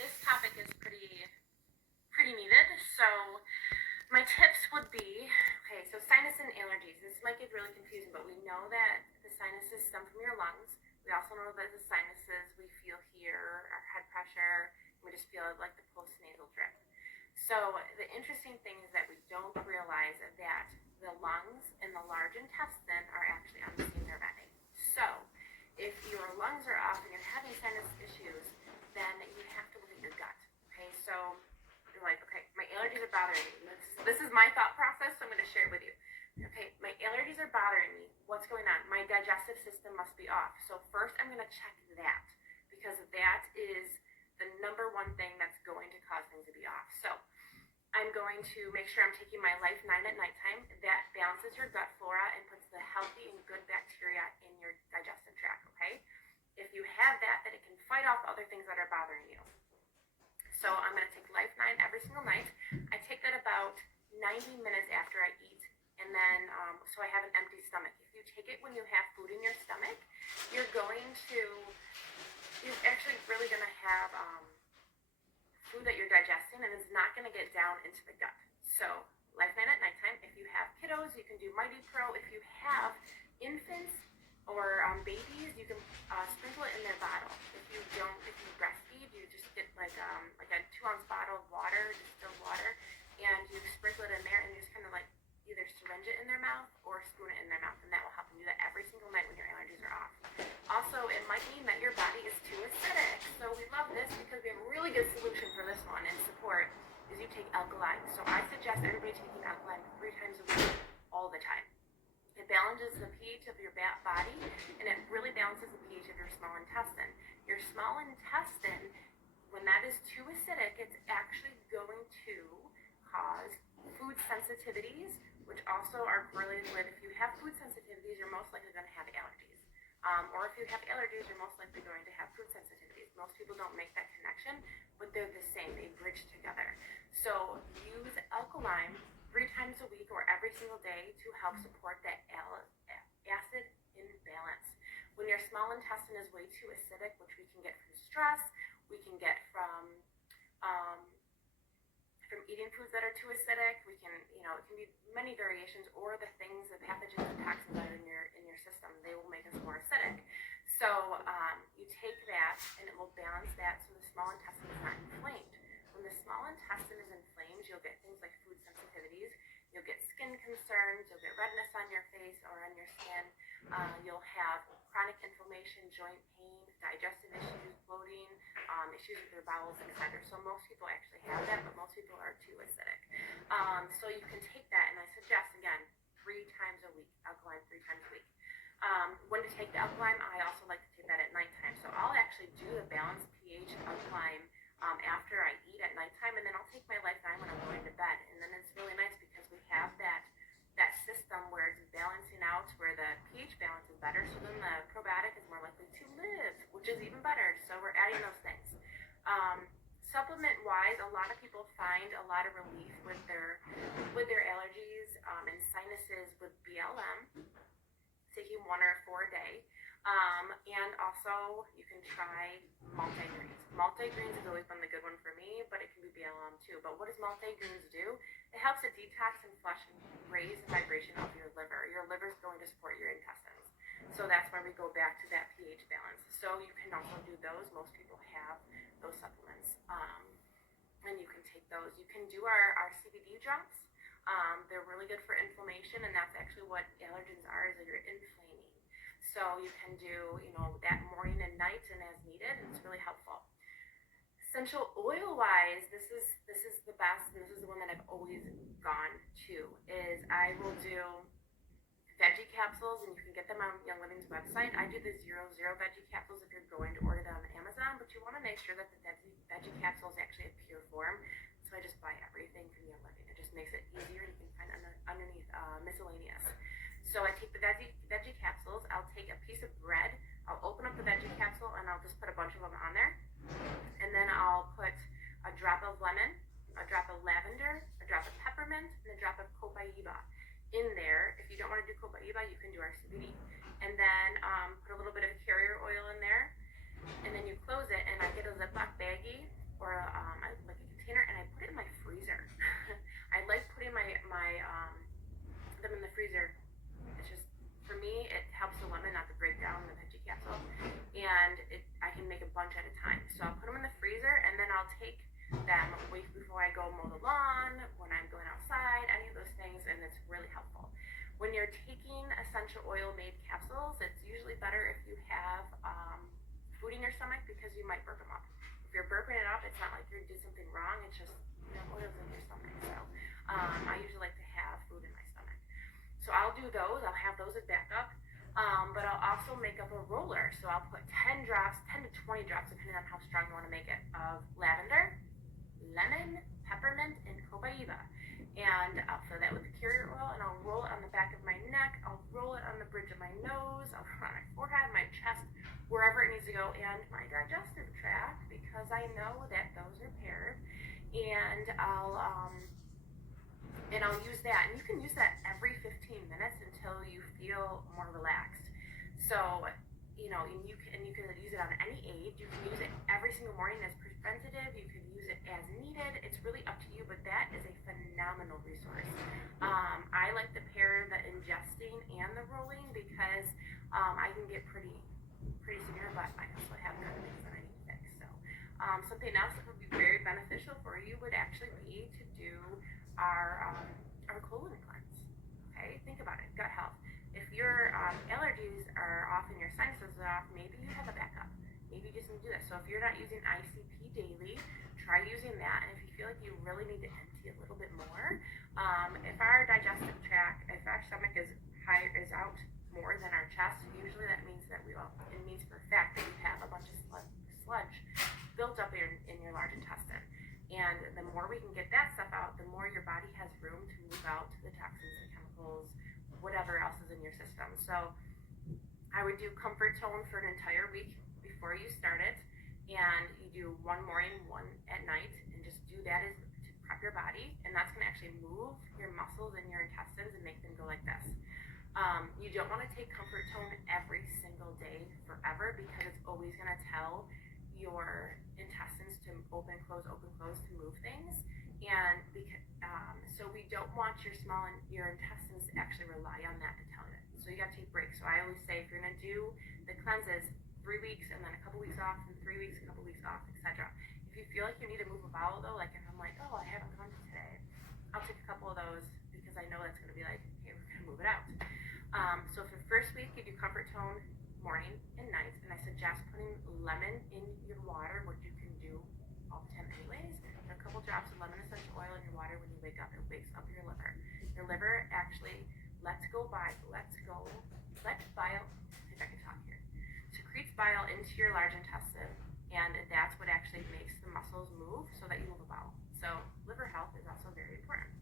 this topic is pretty needed. So my tips would be, okay, so sinus and allergies. This might get really confusing, but we know that the sinuses stem from your lungs. We also know that the sinuses we feel here, our head pressure, we just feel like the postnasal drip. So the interesting thing is that we don't realize that the lungs and the large intestine are actually on the same nerve ending. So if your lungs are off and you're having sinus issues, then you have to look at your gut. Okay, so you're like, okay, my allergies are bothering me. This is my thought process, so I'm going to share it with you. Okay, my allergies are bothering me. What's going on? My digestive system must be off. So first I'm going to check that, because that is the number one thing that's going to cause things to be off. So I'm going to make sure I'm taking my Life 9 at nighttime. That balances your gut flora and puts the healthy and good bacteria in your digestive tract, okay? If you have that, then it can fight off other things that are bothering you. So I'm going to take Life 9 every single night. I take that about 90 minutes after I eat, and then so I have an empty stomach. If you take it when you have food in your stomach, you're actually really going to have food that you're digesting, and it's not going to get down into the gut. So Life 9 at nighttime. If you have kiddos, you can do Mighty Pro. If you have infants or babies, you can sprinkle it in their bottle. If you breastfeed, you just get like a 2-ounce bottle of water, distilled water, and you sprinkle it in there, and you just kind of like either syringe it in their mouth or spoon it in their mouth, and that will help them do that every single night when your allergies are off. Also, it might mean that your body is too acidic, so we love this because we have a really good solution for this one and support is you take alkaline. So I suggest everybody taking alkaline 3 times a week all the time. It balances the pH of your body, and it really balances the pH of your small intestine. Your small intestine, when that is too acidic, it's actually going to cause food sensitivities, which also are correlated with, if you have food sensitivities, you're most likely going to have allergies. Or if you have allergies, you're most likely going to have food sensitivities. Most people don't make that connection, but they're the same. They bridge together. So use alkaline 3 times a week or every single day to help support that acid imbalance. When your small intestine is way too acidic, which we can get from stress, we can get from eating foods that are too acidic, we can, it can be many variations, or the things, the pathogens and toxins that are in your system, they will make us more acidic. So you take that, and it will balance that so the small intestine is not inflamed. When the small intestine is inflamed, you'll get things like food sensitivities, you'll get skin concerns, you'll get redness on your face or on your skin, you'll have chronic inflammation, joint pain, digestive issues, bloating, issues with your bowels, etc. So most people actually have that, but most people are too acidic. So you can take that, and I suggest, again, 3 times a week, alkaline 3 times a week. When to take the alkaline, I also like to take that at nighttime. So I'll actually do the balanced pH alkaline after I eat at nighttime, and then I'll take my Life 9 when I'm going to bed. And then it's really nice because we have that system where it's balancing out, where the pH balance is better, so then the probiotic is more likely to live, which is even better. So we're adding those things. Supplement wise, a lot of people find a lot of relief with their allergies and sinuses with BLM, taking 1 or 4 a day. And also you can try multigreens. Multigreens has always been the good one for me, but it can be BLM too. But what does multigreens do? It helps to detox and flush and raise the vibration of your liver. Your liver is going to support your intestines. So that's why we go back to that pH balance. So you can also do those. Most people have those supplements. And you can take those. You can do our CBD drops. They're really good for inflammation, and that's actually what allergens are, is that you're inflaming. So you can do, that morning and night and as needed, and it's really helpful. Essential oil wise, this is the best, and this is the one that I've always gone to, is I will do veggie capsules, and you can get them on Young Living's website. I do the 00 veggie capsules if you're going to order them on Amazon, but you want to make sure that the veggie capsule is actually a pure form. So I just buy everything from Young Living. It just makes it easier, and you can find underneath miscellaneous. So I take the veggie capsules, I'll take a piece of bread, I'll open up the veggie capsule, and I'll just put a bunch of them on there. And then I'll put a drop of lemon, a drop of lavender, a drop of peppermint, and a drop of copaiba in there. If you don't want to do copaiba, you can do our CBD. And then put a little bit of carrier oil in there, and then you close it, and I get a Ziploc baggie or can make a bunch at a time. So I'll put them in the freezer, and then I'll take them a week before I go mow the lawn, when I'm going outside, any of those things, and it's really helpful. When you're taking essential oil made capsules, it's usually better if you have food in your stomach, because you might burp them up. If you're burping it up, it's not like you did something wrong, it's just oil's in your stomach. So I usually like to have food in my stomach. So I'll do those, I'll have those as backup. But I'll also make up a roller. So I'll put 10 to 20 drops, depending on how strong you want to make it, of lavender, lemon, peppermint, and copaiba. And I'll fill that with the carrier oil, and I'll roll it on the back of my neck, I'll roll it on the bridge of my nose, I'll roll it on my forehead, my chest, wherever it needs to go, and my digestive tract, because I know that those are paired. And I'll use that, and you can use that every 15 minutes until you feel more relaxed. So, and you can use it on any age. You can use it every single morning as preventative. You can use it as needed. It's really up to you, but that is a phenomenal resource. I like to pair the ingesting and the rolling, because I can get pretty severe, but I also have other things that I need to fix. So, something else that would be very beneficial for you would actually be to do our colon cleanse. Okay, think about it, gut health. If your allergies are off and your sinuses are off, maybe you have a backup. Maybe you just need to do that. So if you're not using ICP daily, try using that. And if you feel like you really need to empty a little bit more, if our digestive tract, if our stomach is out more than our chest, usually that means that it means for a fact that you have a bunch of sludge built up in your large intestine. And the more we can get that stuff out, the more your body has room to move out the toxins and chemicals, whatever else is in your system. So I would do comfort tone for an entire week before you start it, and you do one morning, one at night, and just do that to prep your body, and that's going to actually move your muscles and your intestines and make them go like this. You don't want to take comfort tone every single day forever, because it's always going to tell your intestines to open, close, to move things. And so we don't want your intestines to actually rely on that to tell you. So you got to take breaks. So I always say, if you're going to do the cleanses 3 weeks and then a couple weeks off, and 3 weeks, a couple weeks off, etc. If you feel like you need to move a bowel, though, like if I'm like, oh, I haven't cleansed today, I'll take a couple of those, because I know that's going to be like, okay, we're going to move it out. So for the first week, you do comfort tone morning and night, and I suggest putting lemon in your water, which you can do all the time anyways. Put a couple drops of lemon essential oil in your water when you wake up. It wakes up your liver. Your liver actually lets bile, if I can talk here, secretes bile into your large intestine, and that's what actually makes the muscles move so that you move a bowel. So liver health is also very important.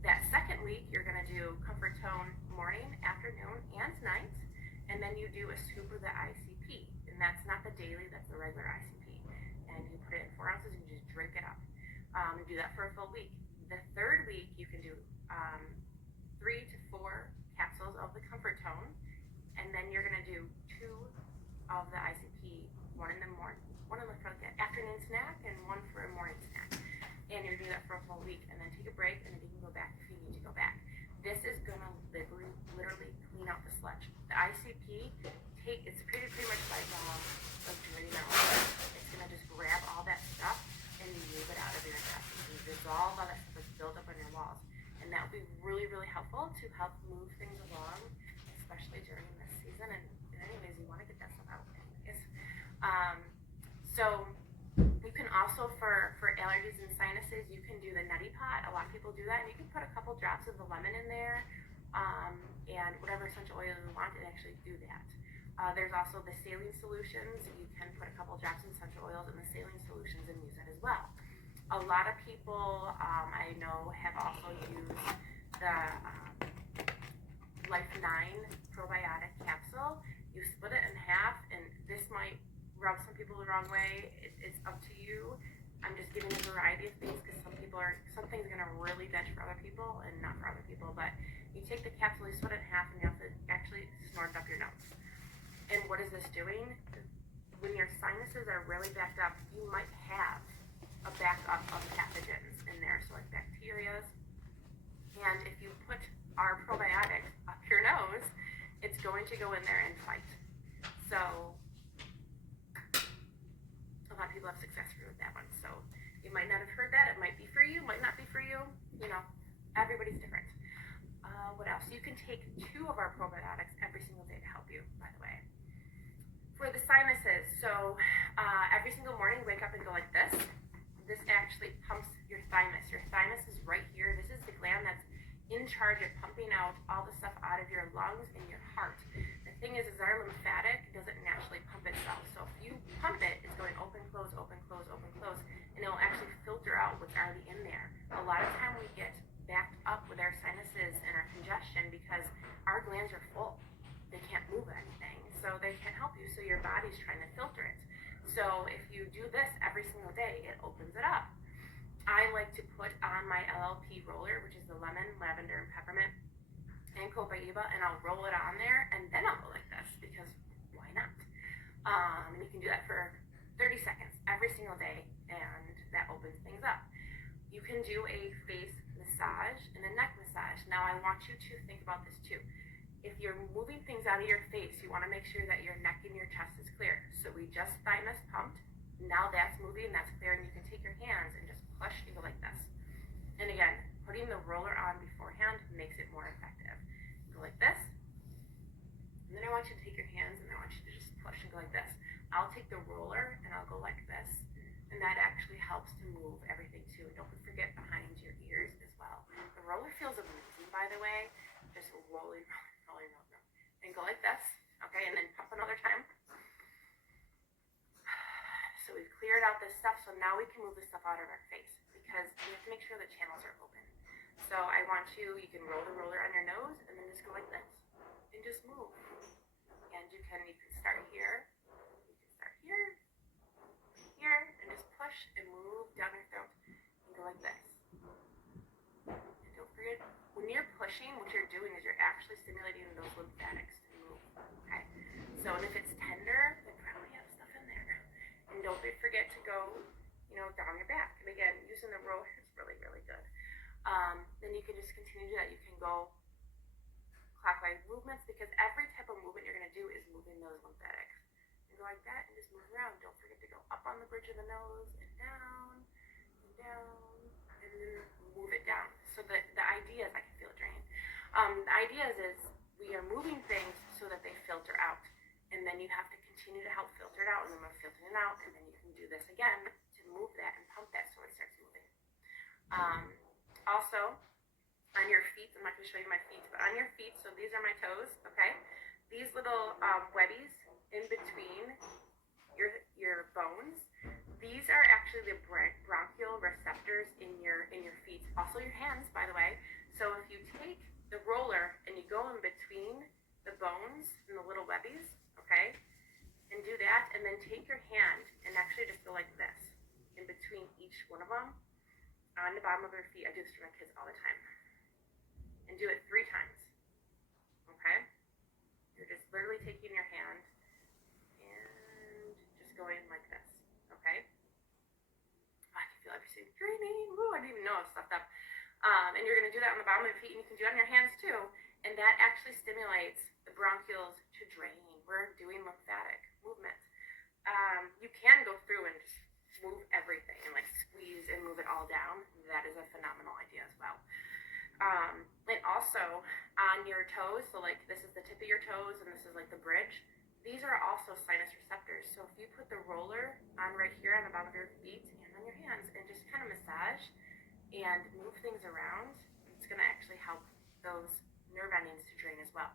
That second week, you're going to do comfort tone morning, afternoon, and night, and then you do a scoop of the ICP, and that's not the daily, that's the regular ICP, and you put it in 4 ounces and you just drink it up. Do that for a full week. The third week, you can do 3 to 4 capsules of the comfort tone, and then you're going to do 2 of the ICP, one in the morning, one for the afternoon snack, and one for a morning snack. And you're doing that for a full week, and then take a break, and then you can go back if you need to go back. This is going to literally clean out the sludge. The ICP, it's pretty much like draining out water. It's going to just grab all that stuff and move it out of your intestines and dissolve all that stuff that's built up on your walls. And that will be really, really helpful to help move things along, especially during this season. And anyways, you want to get that stuff out anyways. So you can also, for allergies and sinuses, you can do the neti pot. A lot of people do that, and you can put a couple drops of the lemon in there, and whatever essential oil you want, and actually do that. There's also the saline solutions. You can put a couple drops of essential oils in the saline solutions and use it as well. A lot of people, I know, have also used the Life 9 probiotic capsule. You split it in half, and this might rub some people the wrong way. It's up to you. I'm just giving a variety of things, because some things are going to really bench for other people and not for other people. But you take the capsule, you split it in half, and you have to actually snort it up your nose. And what is this doing? When your sinuses are really backed up, you might have a backup of pathogens in there, so like bacteria. And if you put our probiotics up your nose, it's going to go in there and fight. So success for you with that one. So you might not have heard that. It might be for you, might not be for you. Everybody's different. What else? You can take 2 of our probiotics every single day to help you, by the way. For the sinuses, so every single morning, wake up and go like this. This actually pumps your thymus. Your thymus is right here. This is the gland that's in charge of pumping out all the stuff out of your lungs and your heart. The thing is our lymphatic doesn't naturally pump itself. So if you pump it, it's going open, close, open, close, open, close, and it'll actually filter out what's already in there. A lot of time we get backed up with our sinuses and our congestion because our glands are full. They can't move anything, so they can't help you. So your body's trying to filter it. So if you do this every single day, it opens it up. I like to put on my LLP roller, which is the lemon, lavender, and peppermint, and copaiba, and I'll roll it on there, and then I'll go like this, because why not? And you can do that for 30 seconds every single day, and that opens things up. You can do a face massage and a neck massage. Now I want you to think about this too. If you're moving things out of your face, you want to make sure that your neck and your chest is clear. So we just thymus pumped. Now that's moving, that's clear, and you can take your hands and just push and go like this. And again, putting the roller on beforehand makes it more effective. Go like this. And then I want you to take your hands and I want you to just push and go like this. I'll take the roller and I'll go like this. And that actually helps to move everything too. Don't forget behind your ears as well. The roller feels amazing, by the way. Just rolling. And go like this. Okay, and then pump another time. So we've cleared out this stuff, so now we can move the stuff out of our face because we have to make sure the channels are open. So I want you can roll the roller on your nose and then just go like this and just move. And you can start here, here, and just push and move down your throat and go like this. And don't forget, when you're pushing, what you're doing is you're actually stimulating those lymphatics to move. Okay. So, and if it's tender, then probably have stuff in there. And don't forget to go, down your back. And again, using the roller is really, really good. Then you can just continue to do that. You can go clockwise movements because every type of movement you're going to do is moving those lymphatics. And go like that and just move around. Don't forget to go up on the bridge of the nose and down, and then move it down. So the idea is, I can feel it draining. The idea is we are moving things so that they filter out. And then you have to continue to help filter it out, and then we're filtering it out, and then you can do this again to move that and pump that so it starts moving. Also, on your feet, I'm not going to show you my feet, but on your feet, so these are my toes, okay? These little webbies in between your bones, these are actually the bronchial receptors in your feet. Also your hands, by the way. So if you take the roller and you go in between the bones and the little webbies, okay, and do that, and then take your hand and actually just go like this in between each one of them on the bottom of your feet. I do this for my kids all the time. And do it 3 times, okay? You're just literally taking your hand and just going like this, okay? I can feel everything draining. Woo, I didn't even know I was stuffed up. And you're going to do that on the bottom of your feet, and you can do it on your hands too. And that actually stimulates the bronchioles to drain. We're doing lymphatic movement. You can go through and just move everything and like squeeze and move it all down. That is a phenomenal idea as well. And also on your toes, so like this is the tip of your toes and this is like the bridge. These are also sinus receptors. So if you put the roller on right here on the bottom of your feet and on your hands and just kind of massage and move things around, it's going to actually help those nerve endings to drain as well.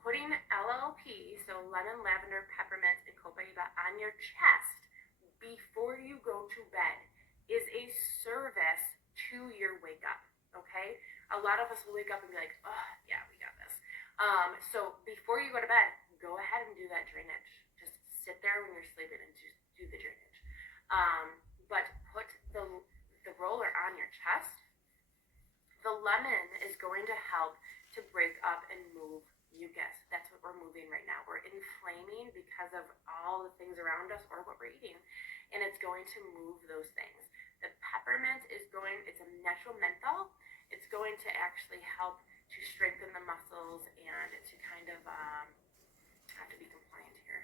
Putting LLP, so lemon, lavender, peppermint, and copaiba on your chest before you go to bed is a service to your wake up, okay? A lot of us will wake up and be like, oh, yeah, we got this. So before you go to bed, go ahead and do that drainage. Just sit there when you're sleeping and just do the drainage. But put the roller on your chest. The lemon is going to help to break up and move mucus. That's what we're moving right now. We're inflaming because of all the things around us or what we're eating, and it's going to move those things. The peppermint is it's a natural menthol. It's going to actually help to strengthen the muscles and to kind of, I have to be compliant here.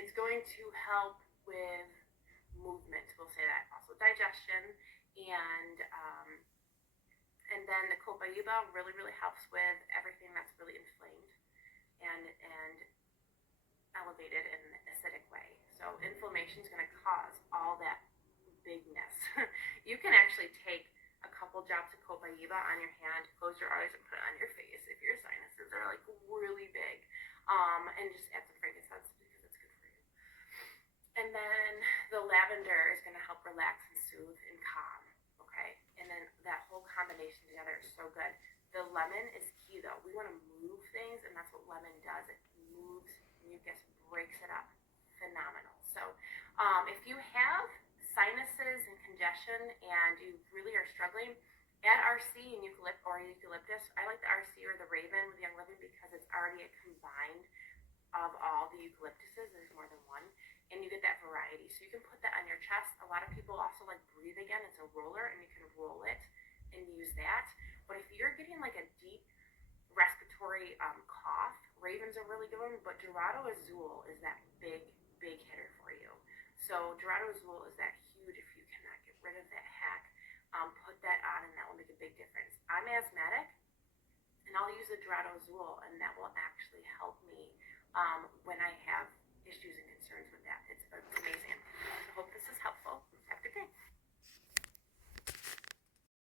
It's going to help with movement. We'll say that also digestion, and then the copaiba really really helps with everything that's really inflamed and elevated in an acidic way. So inflammation is going to cause all that bigness. You can actually take a couple drops of copaiba on your hand, close your eyes, and put it on your face if your sinuses are like really big, and just add some frankincense because it's good for you. And then the lavender is going to help relax and soothe and calm. Okay, and then that whole combination together is so good. The lemon is key though. We want to move things, and that's what lemon does. It moves mucus, breaks it up. Phenomenal. So if you have sinuses and congestion and you really are struggling, add RC and eucalyptus. I like the RC or the Raven with Young Living because it's already a combined of all the eucalyptuses. There's more than one, and you get that variety. So you can put that on your chest. A lot of people also like Breathe Again. It's a roller, and you can roll it and use that. But if you're getting like a deep respiratory cough, Raven's a really good one, but Dorado Azul is that big hitter for you. So Dorado Azul is that huge. If you cannot get rid of that hack, put that on, and that will make a big difference. I'm asthmatic, and I'll use the Dorado Azul, and that will actually help me when I have issues and concerns with that. It's amazing.